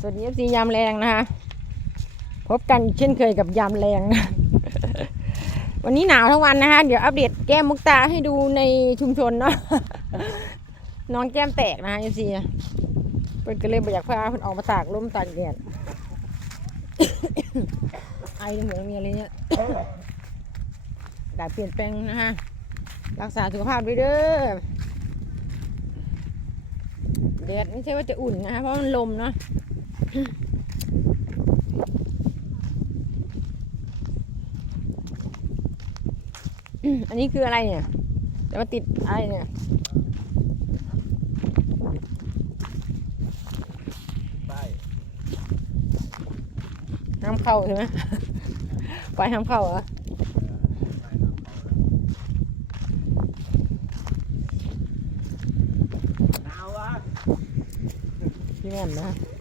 สวัสดีเอฟซียามแรงนะคะ พบกันเช่นเคยกับยามแรงนะวันนี้หนาวทั้งวันนะคะ เดี๋ยวอัปเดตแก้มมุกตาให้ดูในชุมชนเนาะน้อนแก้มแตกนะคะเอฟซีเปิดก็เลยบอยากพาเพิ่นออกมาตากลมตากแดดไอเหมือนมีอะไรเนี่ยอากาเปลี่ยนแปลงนะคะรักษาสุขภาพด้วยเด้อแดดไม่ใช่ว่าจะอุ่นนะคะเพราะมันลมเนาะ อันนี้คืออะไรเนี่ย จะมาติดอะไรเนี่ยใต้ห้ามเข้าใช่ไหมไฟห้ามเข้าเหรอหนาววะพี่แม่นนะสุด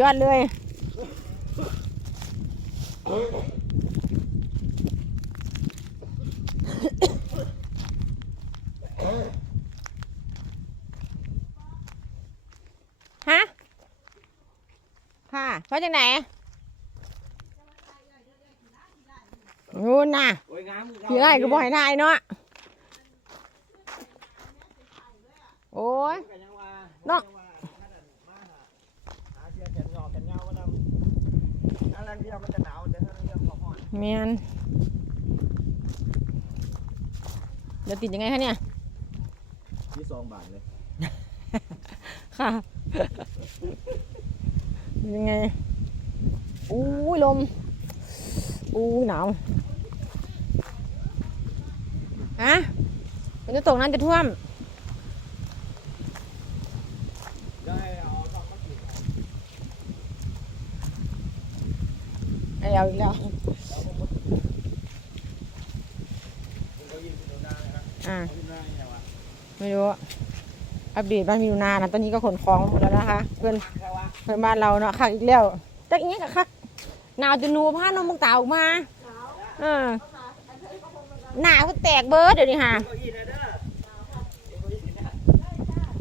ยอดเลยฮะค่ะเพราะจากไหนนู่นน่ะขี่ไอ้ก็บ่ให้ทายเนาะโอ้ยนยังว่า เนาะ หาเสื้อแขนยาวแขนยาวมานำอันนั้นเดียวมันจะหนาวแต่ถ้าเรื่องของห่อนแมนเดี๋ยวติดยังไงคะเนี่ย ที่สองบาทเลยค่ะ ยังไงอู้ยลมอู้ยหนาวฮะมันจะตกน้ำจะท่วม ได้เอาสองมากิน ไอ้เอาอีกแล้ว อ่า ไม่รู้ อัปเดตบ้านมีนูนานะตอนนี้ก็ขนของหมดแล้วนะคะ เพื่อนเพื่อนบ้านเราเนาะคักอีกแล้วจักอย่างนี้กับคักหนาวจนหนูผ้านมมึงตาออกมาเออหนาก็แตกเบิร์ดเดี๋ยวนี้ค่ะ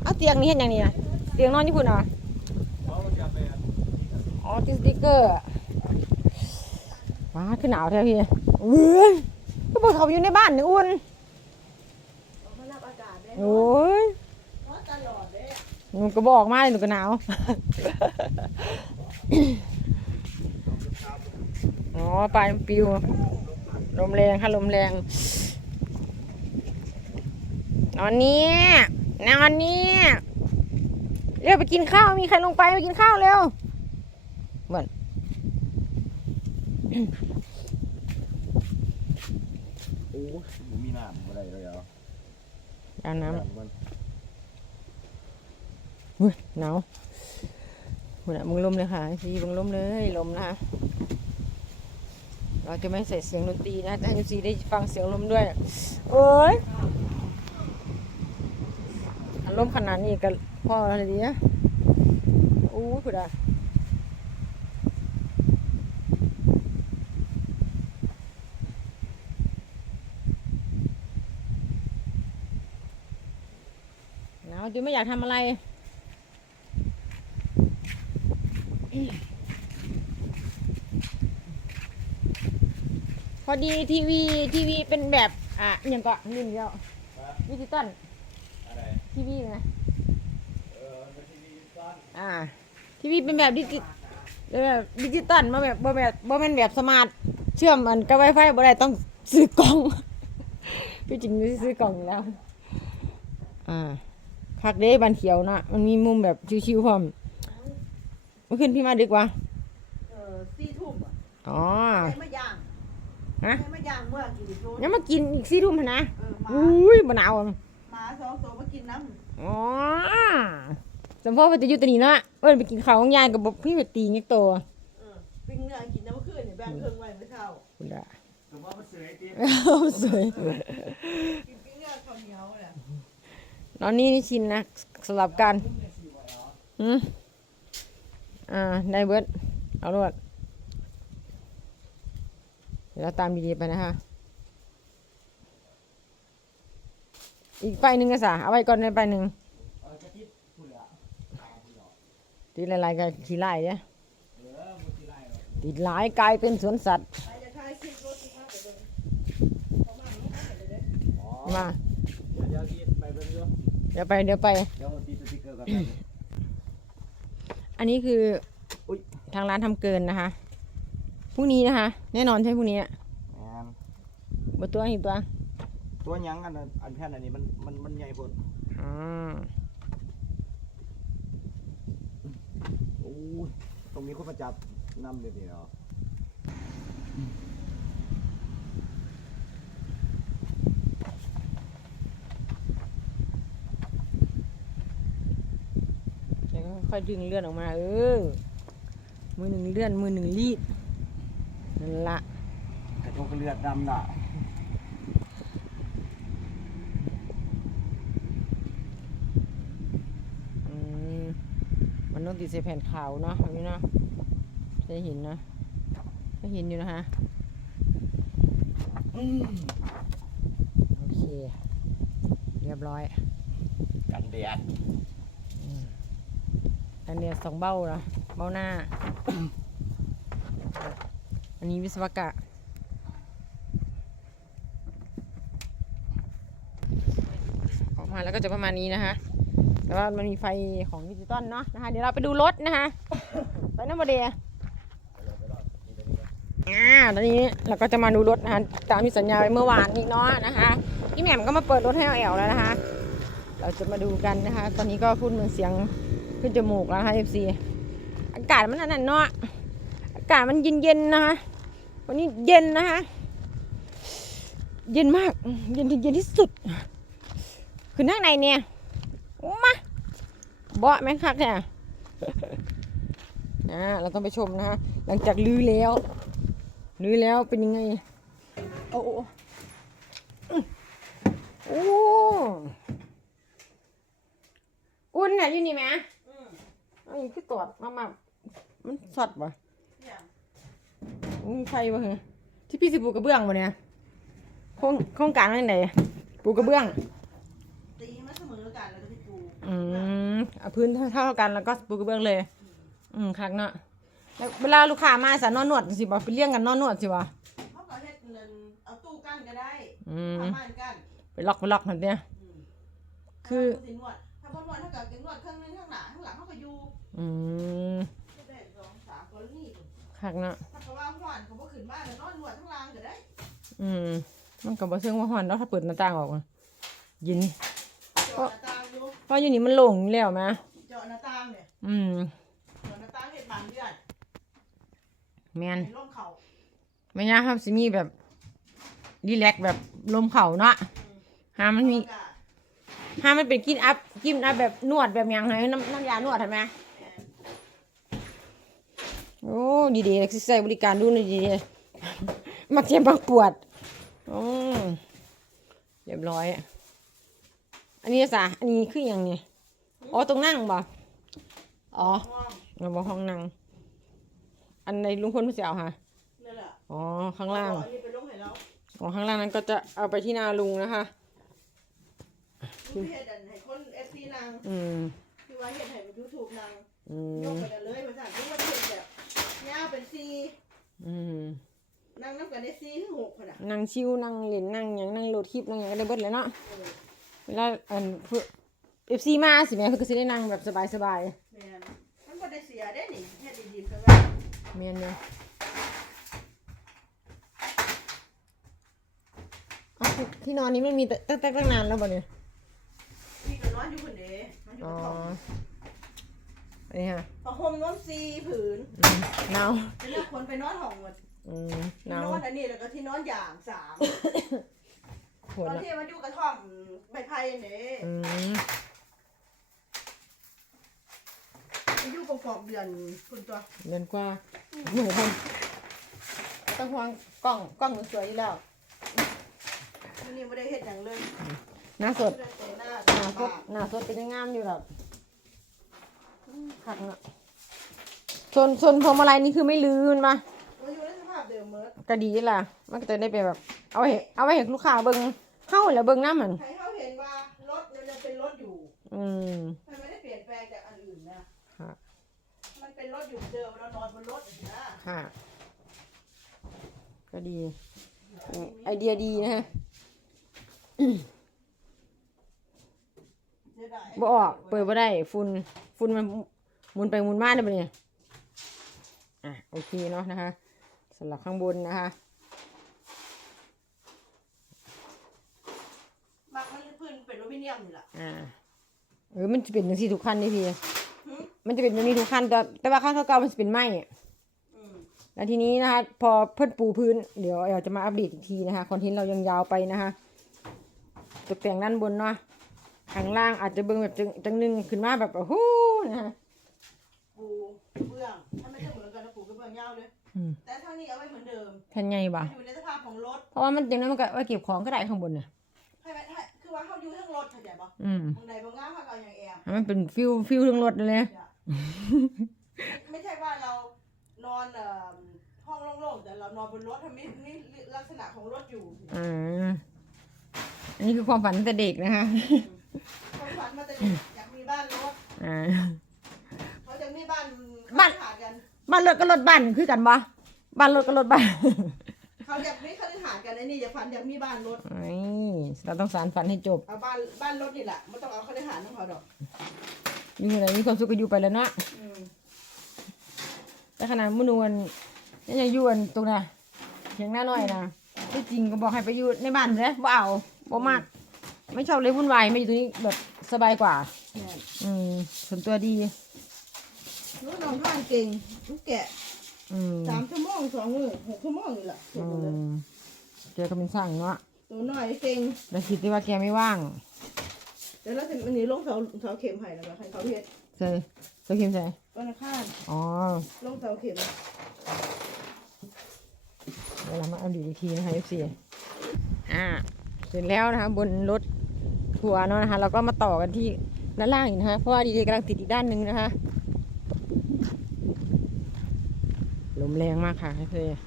เอาเตียงนี้เห็นอย่างนี้นะเตียงนอนญี่ปุ่นเหรออ๋อติสติ๊กเกอร์ ว้าขึ้นหนาวแท้พี่เว้ยก็บอกเขาไปอยู่ในบ้านนี่อุ่นโอ้ยหนูก็บอกมาเลยหนูก็หนาวอ๋อปลายมันปิวลมแรงค่ะลมแรงนอนนี้นอนนี้เรียกไปกินข้าวมีใครลงไปไปกินข้าวเร็วเหมือนโอ้ยผมมีน้ำอะไรเลยเหรออาบน้มันำอุ้ยหนาวมึงน่ะมึงลมเลยค่ะซีมึงลมเลยลมนะคะเราจะไม่ใส่เสียงดนตรีนะจะให้ซีได้ฟังเสียงลมด้วย โอ้ยอารมณ์ขนาดนี้กันพ่ออะไรดีนะอู้ยคุณอะาวจนไม่อยากทำอะไรพอดีทีวีทีวีเป็นแบบอะอย่างก็รุ่นเดียวดิจิตอลอะไรทีวีนะเออเป็นทีวีซ่อนอ่าทีวีเป็นแบบดิจิแบบดิจิตอลมาแบบบ่แบบบ่แม่นแบบสมาร์ทเชื่อมมันกับไวไฟบ่ได้ต้องซื้อกล่องพี่จริงซื้อกล่องอยู่แล้วอ่า พักเด้บันเขียวนะมันมีมุมแบบชิวๆพร้อมเมื่อคืนพี่มาดึกวะเออสี่ทุ่มอะอ๋อให้มาย่างฮะให้มาย่างเมื่อกินโซนยังมากินอีกสี่ทุ่มหั่นนะเออหมาอุ้ยมะนาวอะหมาสองตัวมากินน้อ๋อสมพ่อว่าจะอยู่แตัวนี้เนาะเอิ้นไปกินข้าวของยายกับบอกพี่ไปตีเงี้ยโตำเออปิ้งเนื้อกินน้ำขึ้นเนี่ยแบ่งเครื่องไว้ไม่เท่าคุณด่าแต่ว่ามันเสือไอ้ตีสวยกิน นอนนี่นี่ชินนะสลับกันอืมอ่า ได้เบิร์ดเอาลวดเดี๋ยวเราตามดีๆไปนะคะ อีกไปหนึ่งก็สาเอาไว้ก่อนในไปหนึ่งติบผู้เหลือตติดหลายๆก็ขี้ไล่เนี่ยติดหลายกลายเป็นสวนสัตว์ มา ดี๋ยวเด้ออ๋อมาเดี๋ยวที่ไปเป็นเยอะเดี๋ยวไปเดี๋ยวไป เดี๋ยวตีสติ๊กเกอร์กันอันนี้คืออยทางร้านทำเกินนะคะพรุ่งนี้นะคะ แน่นอนใช่พรุ่งนี้อะแอนบตัวอีกตัวตัวหยังอันนั้นอันแผ่นอันนี้มันมันมันใหญ่พุ่นอ่าโอ้ยตรงนี้คนมาจับนำเดี๋ยวเดียว แล้วก็ ค่อยดึงเลื่อนออกมา เออ มือหนึ่งเลื่อน มือหนึ่งรีดนั่นละกระจกเลือดดำน่ะอืมมันต้องติดใส่แผ่นขาวเนาะแบบนี้เนาะจะเห็นนะจะเห็นอยู่นะคะอืมโอเค เรียบร้อย กันแดด อันเนี้ยสองเบ้านะเบ้าหน้า อันนี้วิศวกะออกมาแล้วก็จะประมาณนี้นะคะ แต่ว่ามันมีไฟของดิจิตอลเนาะนะคะเดี๋ยวเราไปดูรถนะคะไปน้ำบเดียอ่าตอนนี้เราก็จะมาดูรถนะคะตามที่สัญญาไว้เมื่อวานนี้เนาะนะคะพี่แหม่มก็มาเปิดรถให้เอาแอลแล้วนะคะ เราจะมาดูกันนะคะ ตอนนี้ก็พูดเหมือนเสียง ขึ้นจมูกแล้วนะคะ FC อากาศมันนั่นเนาะอากาศมันเย็นๆนะคะวันนี้เย็นนะคะเย็นมาก เย็นถึงเย็นที่สุด คือนั่งในเนี่ยมาเบาะแม่งคักเนี่ยอ่าเราต้องไปชมนะคะ หลังจากลื้อแล้วลื้อแล้วเป็นยังไงโอ้โอ้อุ่นน่ะอยู่นี่ไหม อืมอันนี้คือตอดมามามันสดปะเนี่ยมีไฟปะเหรอที่พี่สิปลูกกระเบื้องปะเนี่ยโครงโครงการอะไรไหนปลูกกระเบื้อง ตีให้มันเสมอกันแล้วก็ที่ปูอืมเอาพื้นเท่าๆกันแล้วก็ปลูกกระเบื้องเลย อืมครั้งเนาะแล้วเวลาลูกค้ามาสานอนนวดสิบ่ไปเลี้ยงกันนอนนวดสิวะเขาก็เฮ็ดเงินเอาตู้กั้นก็ได้อืมผ้าม่านกั้นไปล็อกไปล็อกมันเนี่ยอืมคือ ถ้าสินวดถ้าบ่นวดถ้าเกิดกินนวดข้างนึงข้างหน้าข้างหลังเขาก็ อยู่อืมได้สองสามกรณีพุ่นครั้งเนาะถ้าก็ว่าหวานเขาบ่ขึ้นมาแล้วนอนนวดข้างล่างก็ได้อืม มันก็บ่เชิงว่าฮ้อนแล้วถ้าเปิดหน้าต่างออกอะเย็นเจาะหน้าต่างอยู่เพราะอยู่นี่มันโล่งอยู่แล้วนะเจาะหน้าต่างเนี่ยอืม เจาะหน้าต่างเฮ็ดบานเดือนแม่นให้ลมเข้าไม่ยากครับสิมีแบบรีแลกซ์แบบลมเข่าเนาะหามันมีอากาศหามันเป็นกินอัพกินอัพแบบนวดแบบหยังไงน้ำน้ำยานวดเห็นไหมแม่น โอ้ดีดีเลยใส่บริการดูหน่อยดีดีมาเจ็บมาปวดโอ้เรียบร้อย อันนี้สะอันนี้คืออย่างนี้อ๋อตรงนั่งบ่อ๋อห้องเราบอกห้องนั่งอันในลุงพลไม่เสียวค่ะนั่นแหละอ๋อข้างล่างเออันนี้ไปลงให้เราอ๋อข้างล่างนั้นก็จะเอาไปที่นาลุงนะคะลูกเฮ็ดอันให้คน FC นางอืมคือว่าเฮ็ดให้ YouTube นางอืยกมไปกันเลยภาษาที่ว่าเฮ็ดแบบยาวเป็นซี อืม นั่งนับ กันได้ซีถึงหกขนาดนั่งชิวนั่งเล่นนั่งหยังนั่งโหลดคลิปนั่งหยังก็ได้เบิดเลยเนาะเออเวลาอันเอฟซีมาสิแม่เพิ่นก็สิได้นั่งแบบสบายแม่นมันบ่ได้เสียได้นี่เฮ็ดดีๆซะว่าๆเมียนเนี่ยเอ้าที่นอนนี้มันมีตั้งแต่ตั้งนานแล้วบ่เนี่ย พี่ก็นอนอยู่คนเดียวมันอยู่อ๋อบนห้องอันนี้ฮะผ้าห่มนอนซีผืนอืมหนาวจะเลือกคนไปนอนห้องหมด อืมหที่นานวอนอันนี้แล้วก็ที่นอนอย่างสามปวดตอนละที่มันอยู่กระท่อมใบไผ่นี่อืมมันอยู่กอกๆเดือนคุณตัวเดือนกว่าเหมือนกันต้องวางกล้องกล้องมันสวยอยู่แล้ว มันนี่ไม่ได้เฮ็ดอย่างเลยหน้าสดไม่ได้แต่งหน้าหน้าสดหน้าสดเป็นยังงามอยู่แบบขัดเนาะส่วนส่วนพวงมาลัยนี่คือไม่ลื้อมันปะ มันอยู่ในสภาพเดิมเมิดก็ดีล่ะ มันก็จะได้ไปแบบ เอาไว้เอาไว้เห็นลูกค้าเบิ่งเข้าแล้วเบิ่งน้ำมันให้เขาเห็นว่ารถมันยังเป็นรถอยู่ อืม มันไม่ได้เปลี่ยนแปลงจากอันอื่นนะค่ะเป็นรถอยู่เดิมเรานอนบนรถอย่างนี้นะค่ะ ก็ดี ไอเดียดีนะฮะเสียดายบ่ออกเปิดบ่ได้ฝุ่นฝุ่นมันหมุนไปหมุนมาได้ปะเนี่ยอะโอเคเนาะนะคะ สำหรับข้างบนนะคะมักมันพื้นเป็นอลูมิเนียมนี่แหละอ่าเออมันจะเป็นอย่างที่ทุกขั้นนี่พี่หืมมันจะเป็นแบบนี้ทุกขั้นแต่แต่ว่าขั้นเก่าๆมันจะเป็นไม้อะอืมแล้วทีนี้นะคะพอเพิ่นปูพื้นเดี๋ยวเราจะมาอัปเดตอีกทีนะคะคอนเทนต์เรายังยาวไปนะคะตกแต่งด้านบนเนาะข้างล่างอาจจะเบิ่งแบบจังจังหนึงขึ้นมาแบบโอ้โหนะคะปูเบื้องถ้าไม่จะเหมือนกันนะปูกระเบื้องยาวเลย อืม แต่เท่านี้เอาไว้เหมือนเดิมแผ่นใหญ่บ่ะอยู่ในสภาพของรถเพราะว่ามันจังนั้นมันก็ไว้เก็บของก็ได้ข้างบนเนี่ยให้ไว้ให้คือว่าเขาอยู่ทั้งรถเข้าใจปะอืมบางใดบางงามเขาก็เอาอย่างแอมให้มันเป็นฟิวฟิวทั้งรถเลยนะ จ้ะไม่ใช่ว่าเรานอนเอ่อห้องโล่งๆแต่เรานอนบนรถทำมีมีลักษณะของรถอยู่อ่าอันนี้คือความฝันตั้งแต่เด็กนะคะคนฝันมาแต่เด็กอยากมีบ้านรถ อ่าเขาจะมีบ้าน บ้าน ขาดกัน บ้านรถก็รถบ้านคือกันบ่บ้านรถก็รถบ้านเขาอยากมีคฤหาสน์กันไอ้นี่อยากฝันอยากมีบ้านรถไอ้เราต้องสารฝันให้จบ เอาบ้านบ้านรถนี่แหละไม่ต้องเอาคฤหาสน์ของเขาดอกอยู่ไหนมีความสุขก็อยู่ไปแล้วเนาะอืมแต่ขนาดมนวนยังยังอยู่อันตรงน่ะเพียงหน้าน้อยนะที่จริงก็บอกให้ไปอยู่ในบ้านเลยบ่เอาบ่มาก ไม่ชอบเลยวุ่นวายไม่อยู่ตรงนี้แบบสบายกว่า เนี่ยอืมส่วนตัวดีลูกน้องท่านเก่ง ลูกแกะอืมสามชั่วโมงสองมือหกชั่วโมงนี่แหละเสร็จอืหมดเลยมแกก็เป็นสร้างเนาะตัวน้อยเก่งแต่คิดว่าแกไม่ว่างเดี๋ยวเราจะมันนี้ลงเสาเสาเข็มให้แล้วก็ให้เขาเฮ็ดใช่ตัวเข้มใช่วันอังคารอ๋อลงเสาเข็มเดี๋ยวเรามาเอาดูอีกทีนะคะ FC อ่าเสร็จแล้วนะคะบนรถทัวร์เนาะนะคะเราก็มาต่อกันที่ด้านล่างอีกนะคะเพราะว่าดีเจกำลังติดอีกด้านหนึ่งนะคะ ล มแรงมากค่ะเพื่อน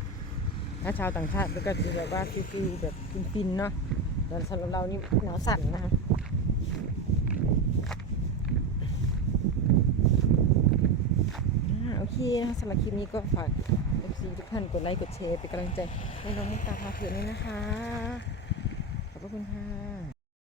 ถ้าชาวต่างชาติก็จะแบบว่าฟิลๆแบบฟินๆเนาะแต่สำหรับเรานี่หนาวสั่นนะคะโอเคนะคะสำหรับคลิปนี้ก็ฝาก FC ทุกท่านกดไลค์กดแชร์เป็นกำลังใจให้น้องมุกตาพาเพื่อนด้วยนะคะ ขอบคุณค่ะ